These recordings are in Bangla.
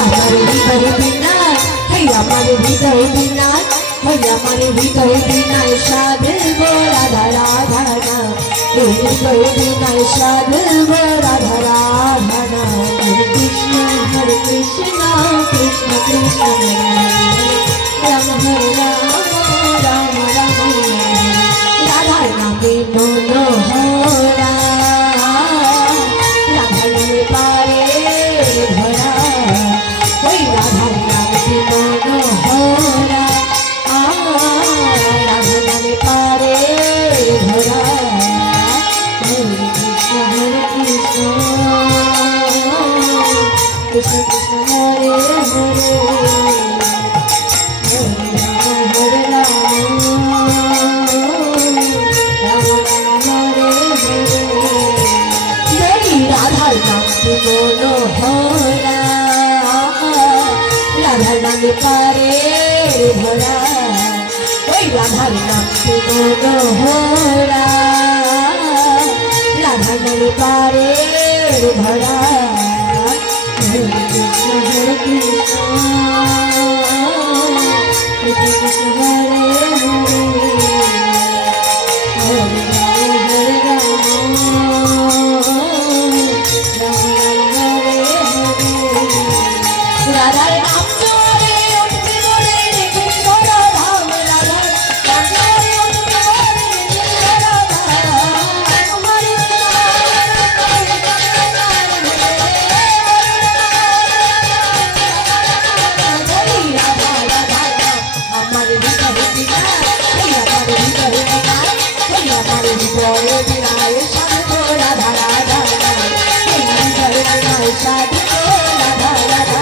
আমার হৃদয় বিনায় আমার হৃদয় বিনায় আমার হৃদয় বিনায় সাধব রাধা রাধা নাম হৃদয় বিনায় সাধব রাধা রাধা নাম হরে কৃষ্ণ কৃষ্ণ কৃষ্ণ হরে রাম হরে রাম রাম রাম রাধা নামে মনোহরা রাধা নামে পারে ধরা ওই রাধা নামে মনোহরা রাধা নামে পারে ধরা হরে কৃষ্ণ কৃষ্ণ কৃষ্ণ হরে হরে রাধার নামে পারে ধরা ওই রাধার নামে মনোহরা রাধা নামে পারে ধরা হরে কৃষ্ণ কৃষ্ণ কৃষ্ণ হরে হরে হরে রাম রাধার নাম চলে অমৃত বলে দেখি ধরা ধাম রাধার নাম চলে অমৃত বলে দেখি ধরা ধাম হরে আমার হৃদয় বিনায় আমার হৃদয় বিনায় আমার হৃদয় বিনায় সাধব রাধা রাধা হৃদয় বিনায় সাধব রাধা রাধা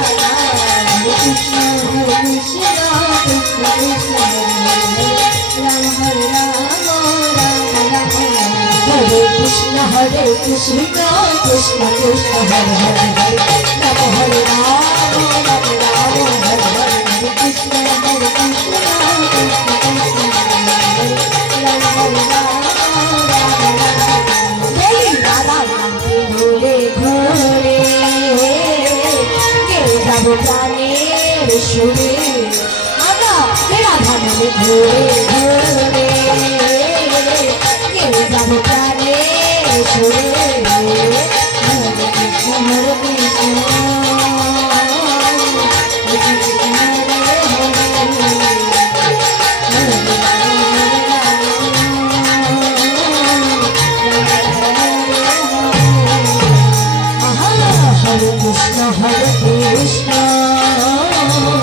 কৃষ্ণ কৃষ্ণ কৃষ্ণ কৃষ্ণ রাম হরে রাম রাম রাম হরে কৃষ্ণ কৃষ্ণ কৃষ্ণ হরে হরে রাম হরে রাম রাম রাম হরে হরে কৃষ্ণ কৃষ্ণ কৃষ্ণ কৃষ্ণ রাম হরে রাম রাম রাম রাধা নামে ঘুরে ঘুরে কে যাব প্রাণের সুরে আমরা রাধা নামে ঘুরে ঘুরে কে যাব প্রাণের সুরে হরে কৃষ্ণ কৃষ্ণ Hare Krishna